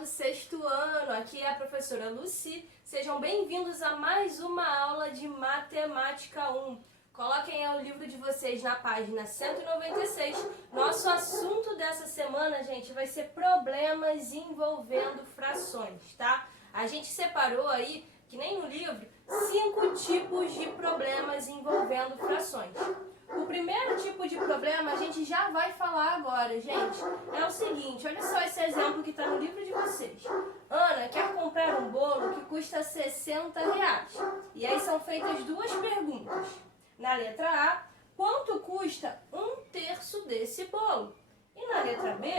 do sexto ano, aqui é a professora Lucy. Sejam bem-vindos a mais uma aula de Matemática 1. Coloquem o livro de vocês na página 196. Nosso assunto dessa semana, gente, vai ser problemas envolvendo frações, tá? A gente separou aí, que nem no livro, 5 tipos de problemas envolvendo frações. O primeiro tipo de problema a gente já vai falar agora, gente. É o seguinte, olha só esse exemplo que está no livro de vocês. Ana quer comprar um bolo que custa R$60. E aí são feitas duas perguntas. Na letra A, quanto custa 1/3 desse bolo? E na letra B,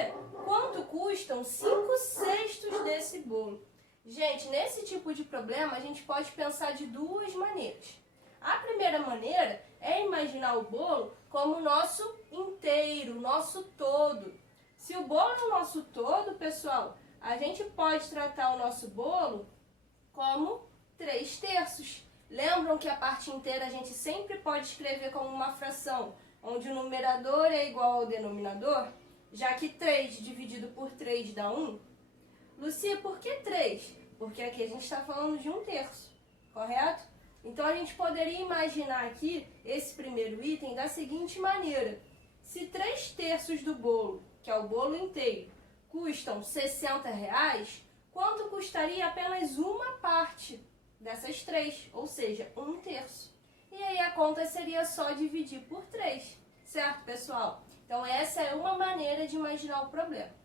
quanto custam 5/6 desse bolo? Gente, nesse tipo de problema a gente pode pensar de duas maneiras. A primeira maneira é imaginar o bolo como o nosso inteiro, nosso todo. Se o bolo é o nosso todo, pessoal, a gente pode tratar o nosso bolo como 3/3. Lembram que a parte inteira a gente sempre pode escrever como uma fração, onde o numerador é igual ao denominador, já que 3 dividido por 3 dá 1? Lucia, por que 3? Porque aqui a gente está falando de 1/3, correto? Então a gente poderia imaginar aqui esse primeiro item da seguinte maneira. Se 3/3 do bolo, que é o bolo inteiro, custam R$60, quanto custaria apenas uma parte dessas 3, ou seja, 1/3? E aí a conta seria só dividir por 3, certo, pessoal? Então essa é uma maneira de imaginar o problema.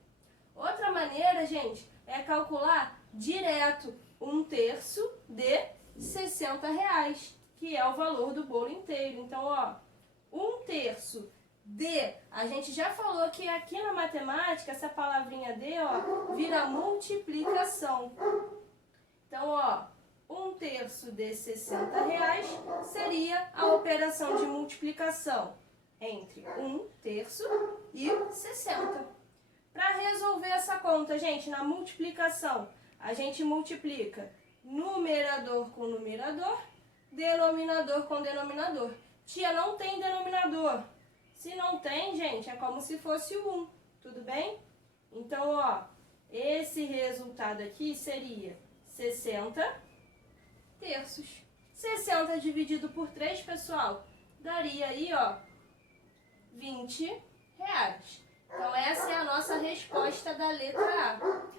Outra maneira, gente, é calcular direto 1/3 de R$60, que é o valor do bolo inteiro. Então, ó, 1/3 de, a gente já falou que aqui na matemática, essa palavrinha de, ó, vira multiplicação. Então, ó, 1/3 de R$60 seria a operação de multiplicação entre 1/3 e 60. Para resolver essa conta, gente, na multiplicação, a gente multiplica numerador com numerador, denominador com denominador. Tia, não tem denominador. Se não tem, gente, é como se fosse o 1, tudo bem? Então, ó, esse resultado aqui seria 60/3. 60 dividido por 3, pessoal, daria aí, ó, R$20. Então, essa é a nossa resposta da letra A.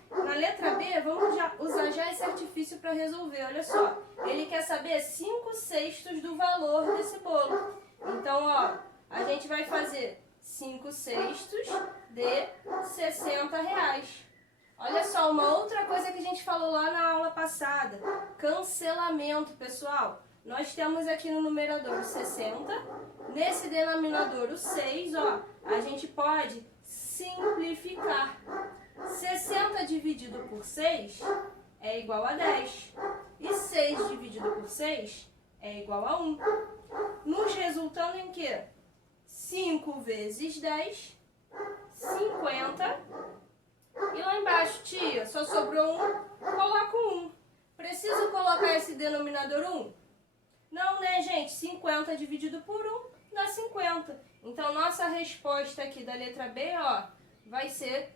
Na letra B, vamos usar já esse artifício para resolver. Olha só, ele quer saber 5/6 do valor desse bolo. Então, ó, a gente vai fazer 5/6 de R$60. Olha só, uma outra coisa que a gente falou lá na aula passada, cancelamento, pessoal. Nós temos aqui no numerador o 60, nesse denominador o 6, ó, a gente pode simplificar. 60 dividido por 6 é igual a 10. E 6 dividido por 6 é igual a 1. Nos resultando em quê? 5 vezes 10, 50. E lá embaixo, tia, só sobrou 1, coloco 1. Preciso colocar esse denominador 1? Não, né, gente? 50 dividido por 1 dá 50. Então, nossa resposta aqui da letra B, ó, vai ser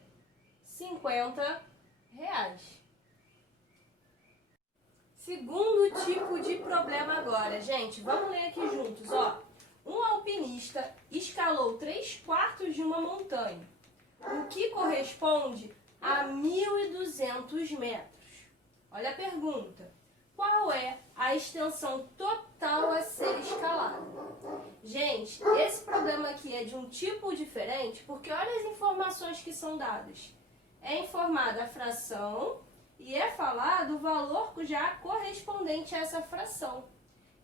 R$50. Segundo tipo de problema agora, gente, vamos ler aqui juntos, ó. Um alpinista escalou 3/4 de uma montanha, o que corresponde a 1.200 metros. Olha a pergunta. Qual é a extensão total a ser escalada? Gente, esse problema aqui é de um tipo diferente, porque olha as informações que são dadas. É informada a fração e é falado o valor já correspondente a essa fração.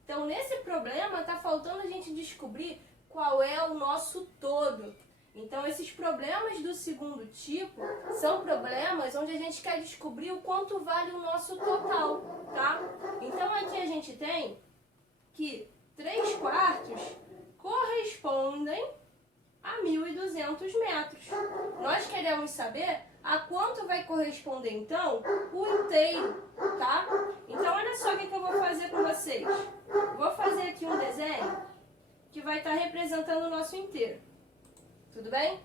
Então, nesse problema, está faltando a gente descobrir qual é o nosso todo. Então, esses problemas do segundo tipo são problemas onde a gente quer descobrir o quanto vale o nosso total, tá? Então, aqui a gente tem que 3/4 correspondem a 1.200 metros. Nós queremos saber a quanto vai corresponder, então, o inteiro, tá? Então, olha só o que eu vou fazer com vocês. Vou fazer aqui um desenho que vai estar representando o nosso inteiro. Tudo bem?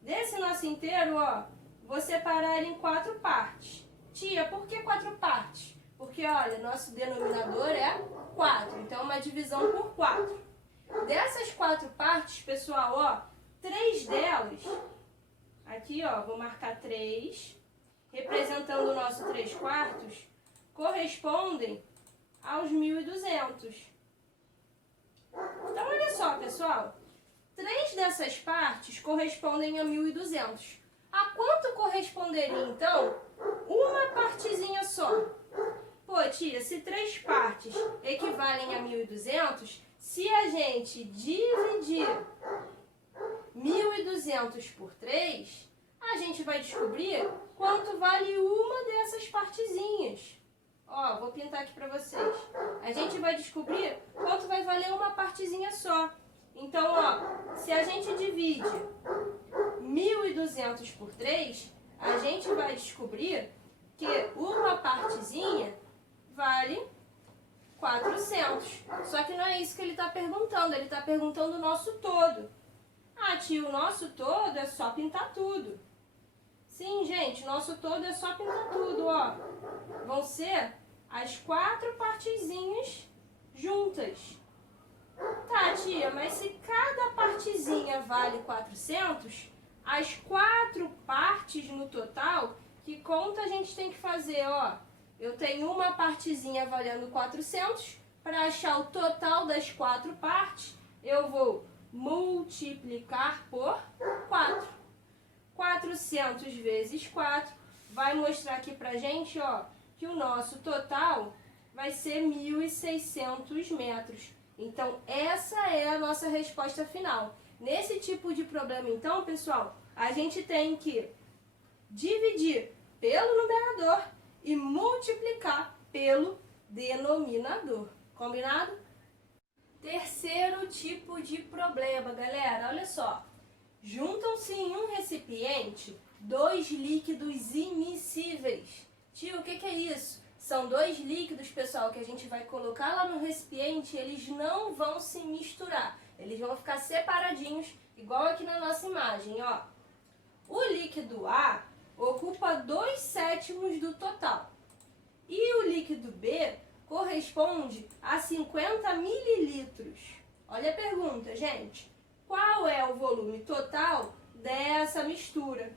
Desse nosso inteiro, ó, vou separar ele em 4 partes. Tia, por que 4 partes? Porque, olha, nosso denominador é 4, então uma divisão por 4. Dessas 4 partes, pessoal, ó, 3 delas, aqui, ó, vou marcar 3, representando o nosso 3/4, correspondem aos 1.200. Então, olha só, pessoal, 3 dessas partes correspondem a 1.200. A quanto corresponderia, então, uma partezinha só? Pô, tia, se 3 partes equivalem a 1.200, se a gente dividir 1.200 por 3, a gente vai descobrir quanto vale uma dessas partezinhas. Ó, vou pintar aqui para vocês. A gente vai descobrir quanto vai valer uma partezinha só. Então, ó, se a gente divide 1.200 por 3, a gente vai descobrir que uma partezinha vale 400. Só que não é isso que ele está perguntando. Ele está perguntando o nosso todo. Ah, tio, o nosso todo é só pintar tudo. Sim, gente, nosso todo é só pintar tudo, ó. Vão ser as 4 partezinhas juntas. Tá, tia, mas se cada partezinha vale 400, as 4 partes no total, que conta a gente tem que fazer, ó? Eu tenho uma partezinha valendo 400, para achar o total das 4 partes, eu vou multiplicar por 4. 400 vezes 4 vai mostrar aqui pra gente, ó, que o nosso total vai ser 1.600 metros. Então, essa é a nossa resposta final. Nesse tipo de problema, então, pessoal, a gente tem que dividir pelo numerador e multiplicar pelo denominador. Combinado? Terceiro tipo de problema, galera, olha só. Juntam-se em um recipiente 2 líquidos immiscíveis. Tio, o que é isso? São 2 líquidos, pessoal, que a gente vai colocar lá no recipiente e eles não vão se misturar. Eles vão ficar separadinhos, igual aqui na nossa imagem, ó. O líquido A ocupa 2/7 do total. E o líquido B corresponde a 50 mililitros. Olha a pergunta, gente. Qual é o volume total dessa mistura?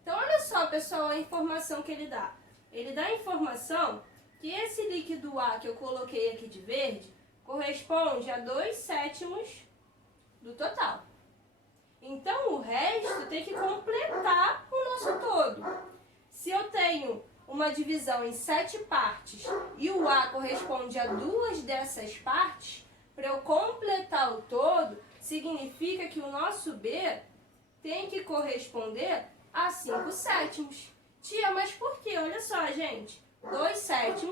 Então, olha só, pessoal, a informação que ele dá. Ele dá a informação que esse líquido A que eu coloquei aqui de verde corresponde a 2/7 do total. Então, o resto tem que completar o nosso todo. Se eu tenho uma divisão em 7 partes e o A corresponde a 2 dessas partes, para eu completar o todo, significa que o nosso B tem que corresponder a 5/7. Tia, mas por quê? Olha só, gente. 2/7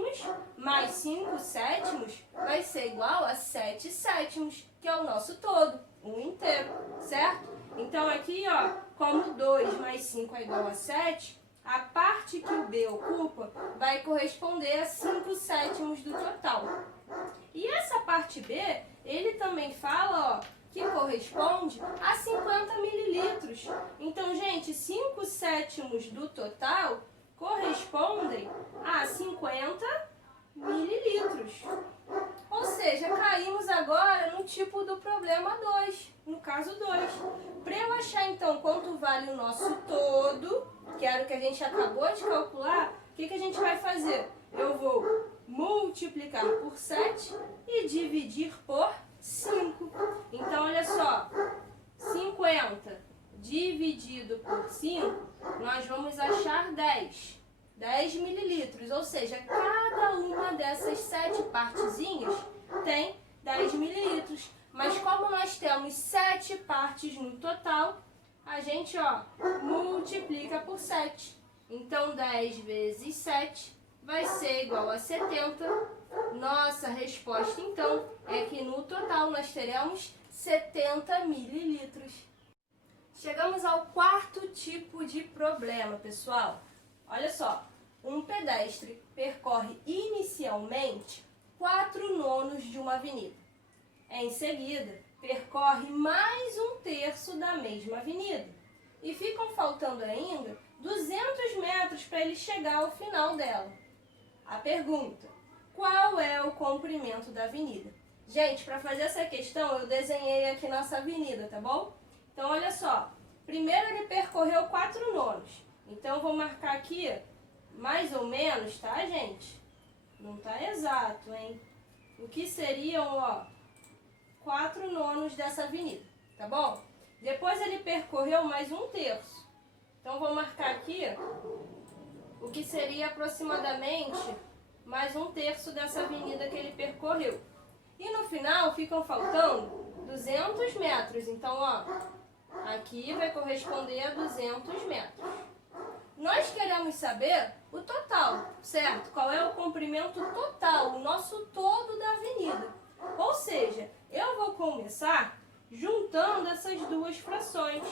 mais 5/7 vai ser igual a 7/7, que é o nosso todo, um inteiro, certo? Então aqui, ó, como 2 mais 5 é igual a 7, a parte que o B ocupa vai corresponder a 5/7 do total. E essa parte B, ele também fala, ó, que corresponde a 50 mililitros. Então, gente, 5/7 do total correspondem a 50 mililitros. Ou seja, caímos agora no tipo do problema 2, no caso 2. Para eu achar, então, quanto vale o nosso todo, que era o que a gente acabou de calcular, o que a gente vai fazer? Eu vou multiplicar por 7 e dividir por 5. Então, olha só, 50 dividido por 5, nós vamos achar 10. 10 mililitros, ou seja, cada uma dessas 7 partezinhas tem 10 mililitros. Mas como nós temos 7 partes no total, a gente, ó, multiplica por 7. Então, 10 vezes 7 vai ser igual a 70. Nossa resposta, então, é que no total nós teremos 70 mililitros. Chegamos ao quarto tipo de problema, pessoal. Olha só, um pedestre percorre inicialmente 4/9 de uma avenida. Em seguida, percorre mais 1/3 da mesma avenida. E ficam faltando ainda 200 metros para ele chegar ao final dela. A pergunta: qual é o comprimento da avenida? Gente, para fazer essa questão, eu desenhei aqui nossa avenida, tá bom? Então, olha só. Primeiro ele percorreu 4 nonos. Então, eu vou marcar aqui, mais ou menos, tá, gente? Não tá exato, hein? O que seriam, ó, 4 nonos dessa avenida, tá bom? Depois ele percorreu mais 1/3. Então, vou marcar aqui o que seria aproximadamente mais 1/3 dessa avenida que ele percorreu. E no final ficam faltando 200 metros. Então, ó, aqui vai corresponder a 200 metros. Nós queremos saber o total, certo? Qual é o comprimento total, o nosso todo da avenida. Ou seja, eu vou começar juntando essas duas frações.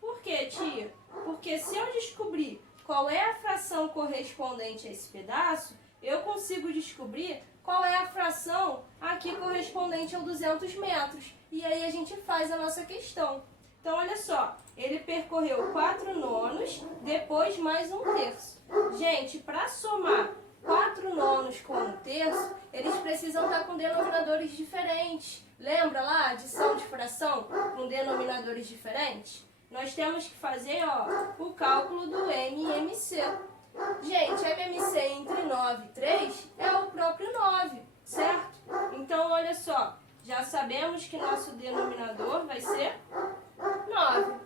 Por quê, tia? Porque se eu descobrir qual é a fração correspondente a esse pedaço, eu consigo descobrir qual é a fração aqui correspondente aos 200 metros. E aí a gente faz a nossa questão. Então, olha só, ele percorreu 4 nonos, depois mais 1/3. Gente, para somar 4 nonos com 1/3, eles precisam estar com denominadores diferentes. Lembra lá a adição de fração com denominadores diferentes? Nós temos que fazer, ó, o cálculo do MMC. Gente, MMC entre 9 e 3 é o próprio 9, certo? Então, olha só, já sabemos que nosso denominador vai ser 9.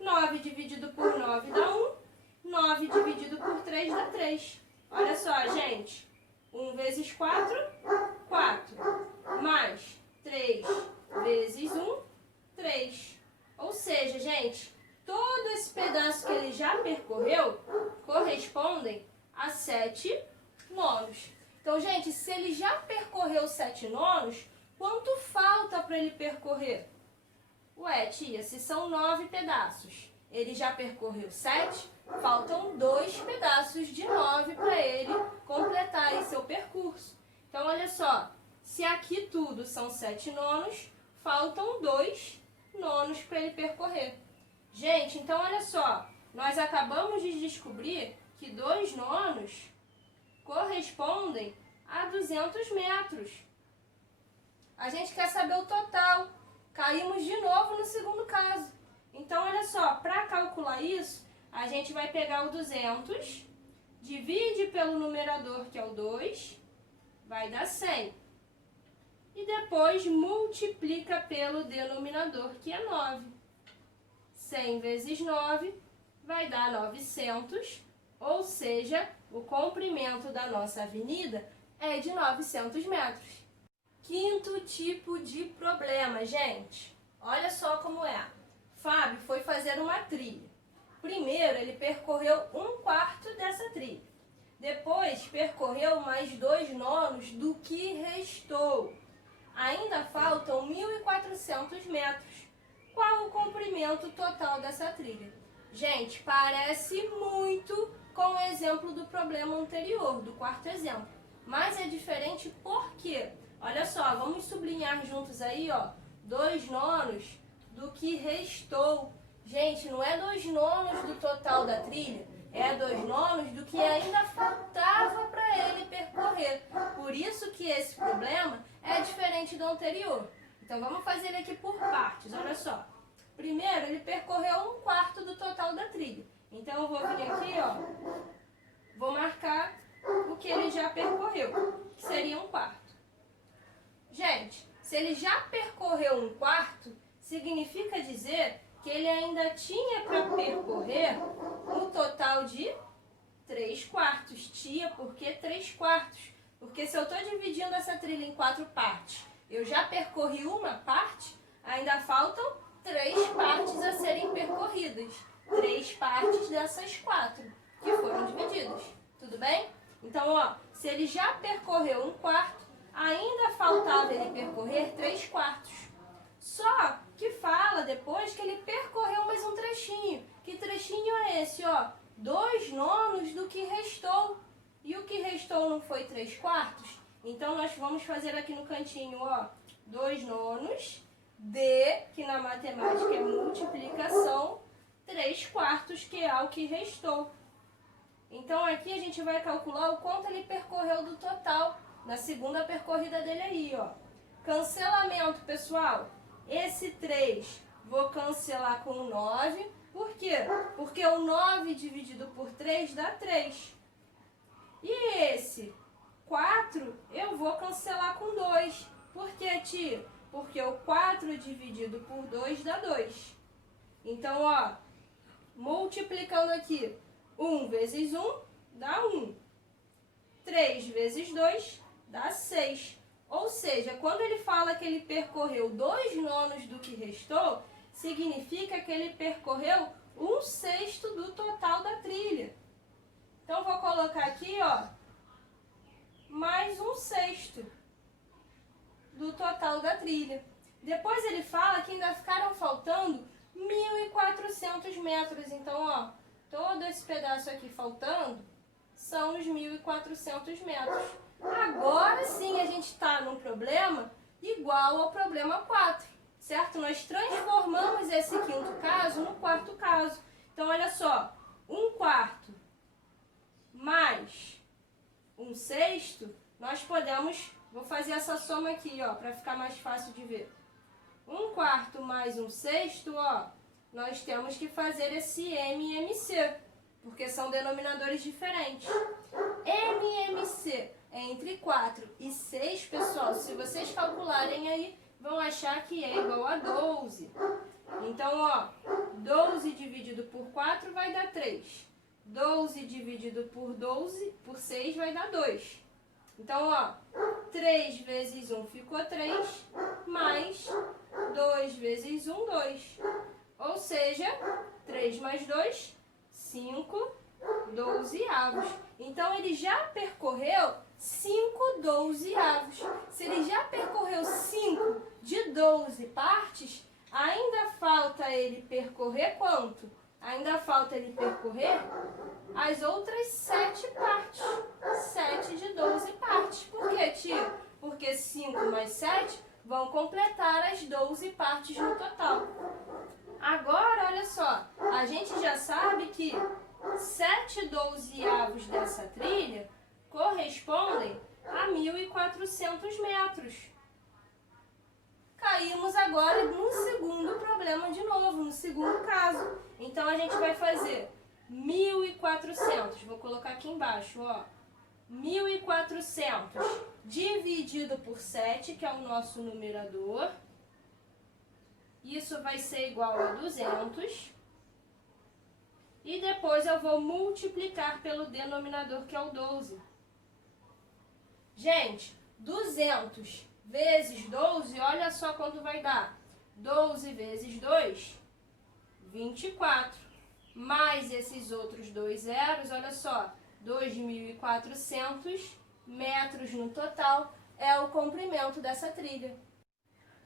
9 dividido por 9 dá 1. 9 dividido por 3 dá 3. Olha só, gente. 1 vezes 4, 4. Mais 3 vezes 1, 3. Ou seja, gente, todo esse pedaço que ele já percorreu correspondem a 7 nonos. Então, gente, se ele já percorreu 7 nonos, quanto falta para ele percorrer? Ué, tia, se são 9 pedaços, ele já percorreu 7, faltam 2 pedaços de 9 para ele completar aí seu percurso. Então, olha só, se aqui tudo são 7 nonos, faltam 2 nonos para ele percorrer. Gente, então olha só, nós acabamos de descobrir que 2 nonos correspondem a 200 metros. A gente quer saber o total. Caímos de novo no segundo caso. Então, olha só, para calcular isso, a gente vai pegar o 200, divide pelo numerador, que é o 2, vai dar 100. E depois multiplica pelo denominador, que é 9. 100 vezes 9 vai dar 900, ou seja, o comprimento da nossa avenida é de 900 metros. Quinto tipo de problema, gente. Olha só como é. Fábio foi fazer uma trilha. Primeiro, ele percorreu 1/4 dessa trilha. Depois, percorreu mais 2 nonos do que restou. Ainda faltam 1.400 metros. Qual o comprimento total dessa trilha? Gente, parece muito com o exemplo do problema anterior, do quarto exemplo. Mas é diferente por quê? Olha só, vamos sublinhar juntos aí, ó, 2 nonos do que restou. Gente, não é 2 nonos do total da trilha, é 2 nonos do que ainda faltava para ele percorrer. Por isso que esse problema é diferente do anterior. Então, vamos fazer ele aqui por partes, olha só. Primeiro, ele percorreu 1/4 do total da trilha. Então, eu vou vir aqui, ó, vou marcar o que ele já percorreu, que seria 1/4. Gente, se ele já percorreu 1/4, significa dizer que ele ainda tinha para percorrer um total de 3/4. Tia, por que 3/4? Porque se eu estou dividindo essa trilha em 4 partes, eu já percorri uma parte, ainda faltam 3 partes a serem percorridas. 3 partes dessas 4 que foram divididas. Tudo bem? Então, ó, se ele já percorreu 1/4, ainda faltava ele percorrer 3/4. Só que fala depois que ele percorreu mais um trechinho. Que trechinho é esse, ó? 2 nonos do que restou. E o que restou não foi 3/4? Então, nós vamos fazer aqui no cantinho, ó, 2 nonos de, que na matemática é multiplicação, 3/4, que é o que restou. Então aqui a gente vai calcular o quanto ele percorreu do total na segunda percorrida dele aí, ó. Cancelamento, pessoal. Esse 3 vou cancelar com o 9. Por quê? Porque o 9 dividido por 3 dá 3. E esse 4 eu vou cancelar com 2. Por quê, tia? Porque o 4 dividido por 2 dá 2. Então, ó, multiplicando aqui, 1 vezes 1 dá 1. 3 vezes 2 dá 6. Ou seja, quando ele fala que ele percorreu 2/9 do que restou, significa que ele percorreu 1/6 do total da trilha. Então, vou colocar aqui, ó, mais 1/6 do total da trilha. Depois ele fala que ainda ficaram faltando 1.400 metros. Então, ó, todo esse pedaço aqui faltando são os 1.400 metros. Agora sim a gente está num problema igual ao problema 4, certo? Nós transformamos esse quinto caso no quarto caso. Então, olha só, 1/4 mais 1/6, nós podemos, vou fazer essa soma aqui, ó, para ficar mais fácil de ver. 1/4 mais 1/6, ó, nós temos que fazer esse MMC, porque são denominadores diferentes. MMC entre 4 e 6, pessoal, se vocês calcularem aí, vão achar que é igual a 12. Então, ó, 12 dividido por 4 vai dar 3. 12 dividido por 6 vai dar 2. Então, ó, 3 vezes 1 ficou 3, mais 2 vezes 1, 2. Ou seja, 3 mais 2, 5 12avos. Então, ele já percorreu 5 12avos. Se ele já percorreu 5 de 12 partes, ainda falta ele percorrer quanto? Ainda falta ele percorrer as outras 7 partes. 7 de 12 partes. Por quê, tia? Porque 5 mais 7 vão completar as 12 partes no total. Agora, olha só, a gente já sabe que 7 12avos dessa trilha correspondem a 1.400 metros. Caímos agora no segundo problema de novo, no segundo caso. Então, a gente vai fazer 1.400, vou colocar aqui embaixo, ó. 1.400 dividido por 7, que é o nosso numerador. Isso vai ser igual a 200. E depois eu vou multiplicar pelo denominador, que é o 12. Gente, 200 vezes 12, olha só quanto vai dar. 12 vezes 2, 24. Mais esses outros dois zeros, olha só, 2.400 metros no total é o comprimento dessa trilha.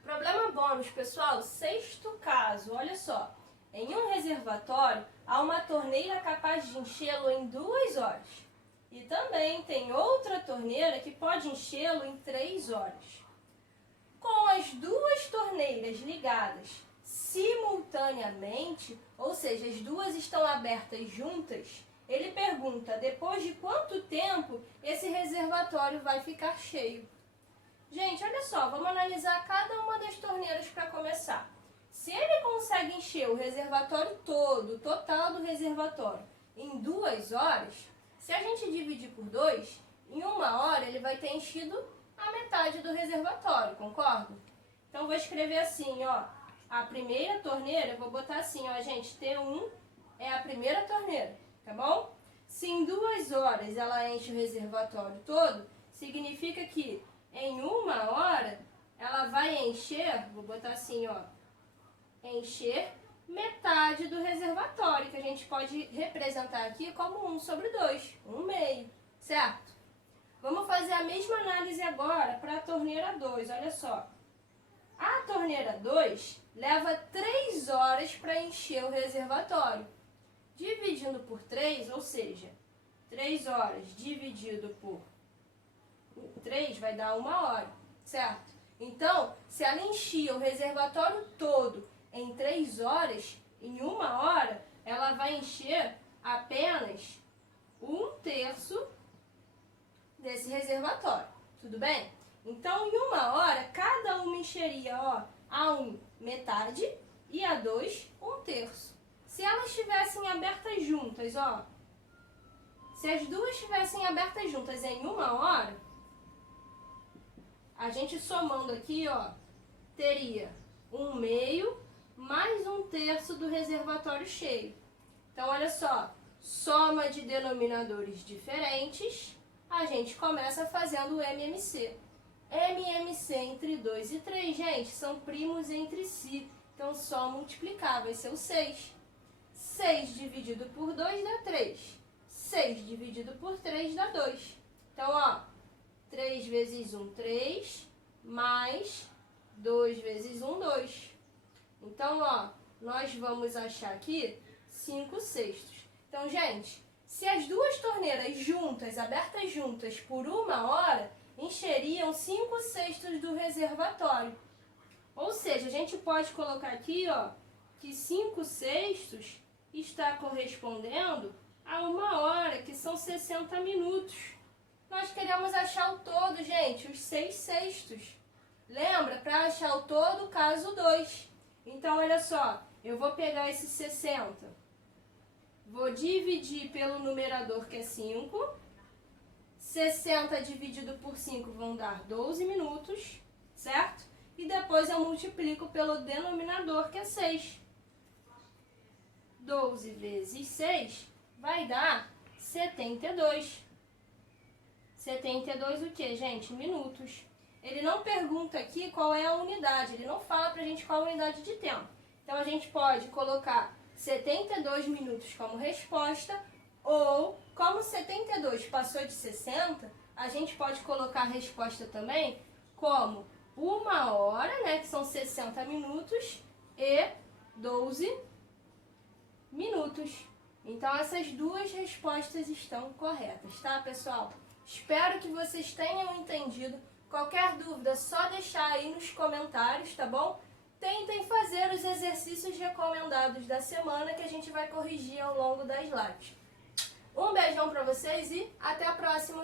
Problema bônus, pessoal, sexto caso, olha só. Em um reservatório, há uma torneira capaz de enchê-lo em 2 horas. E também tem outra torneira que pode enchê-lo em 3 horas. Com as duas torneiras ligadas simultaneamente, ou seja, as duas estão abertas juntas, ele pergunta depois de quanto tempo esse reservatório vai ficar cheio. Gente, olha só, vamos analisar cada uma das torneiras para começar. Se ele consegue encher o reservatório todo, o total do reservatório, em 2 horas, se a gente dividir por 2, em 1 hora ele vai ter enchido a metade do reservatório, concorda? Então, vou escrever assim, ó, a primeira torneira, eu vou botar assim, ó, gente, T1 é a primeira torneira, tá bom? Se em 2 horas ela enche o reservatório todo, significa que em 1 hora ela vai encher, vou botar assim, ó, encher metade do reservatório, que a gente pode representar aqui como 1 sobre 2, 1/2, certo? Vamos fazer a mesma análise agora para a torneira 2, olha só. A torneira 2 leva 3 horas para encher o reservatório. Dividindo por 3, ou seja, 3 horas dividido por 3 vai dar 1 hora, certo? Então, se ela enchia o reservatório todo em 3 horas, em 1 hora, ela vai encher apenas 1/3 desse reservatório, tudo bem? Então, em 1 hora, cada uma encheria, ó, a 1 metade e a 2 1/3. Se elas estivessem abertas juntas, ó, se as duas estivessem abertas juntas em 1 hora, a gente somando aqui, ó, teria 1/2 mais 1/3 do reservatório cheio. Então, olha só, soma de denominadores diferentes, a gente começa fazendo o MMC. MMC entre 2 e 3, gente, são primos entre si. Então, só multiplicar, vai ser o 6. 6 dividido por 2 dá 3. 6 dividido por 3 dá 2. Então, ó, 3 vezes 1, 3, mais 2 vezes 1, 2. Então, ó, nós vamos achar aqui 5/6. Então, gente, se as duas torneiras juntas, abertas juntas por 1 hora, encheriam 5/6 do reservatório. Ou seja, a gente pode colocar aqui, ó, que 5/6 está correspondendo a 1 hora, que são 60 minutos. Nós queremos achar o todo, gente, os 6/6. Lembra? Para achar o todo, caso 2. Então, olha só, eu vou pegar esse 60, vou dividir pelo numerador, que é 5. 60 dividido por 5 vão dar 12 minutos, certo? E depois eu multiplico pelo denominador, que é 6. 12 vezes 6 vai dar 72. 72 o que, gente? Minutos. Ele não pergunta aqui qual é a unidade, ele não fala pra gente qual a unidade de tempo. Então, a gente pode colocar 72 minutos como resposta, ou, como 72 passou de 60, a gente pode colocar a resposta também como 1 hora, né, que são 60 minutos, e 12 minutos. Então, essas duas respostas estão corretas, tá, pessoal? Espero que vocês tenham entendido. Qualquer dúvida, é só deixar aí nos comentários, tá bom? Tentem fazer os exercícios recomendados da semana que a gente vai corrigir ao longo das lives. Um beijão pra vocês e até a próxima!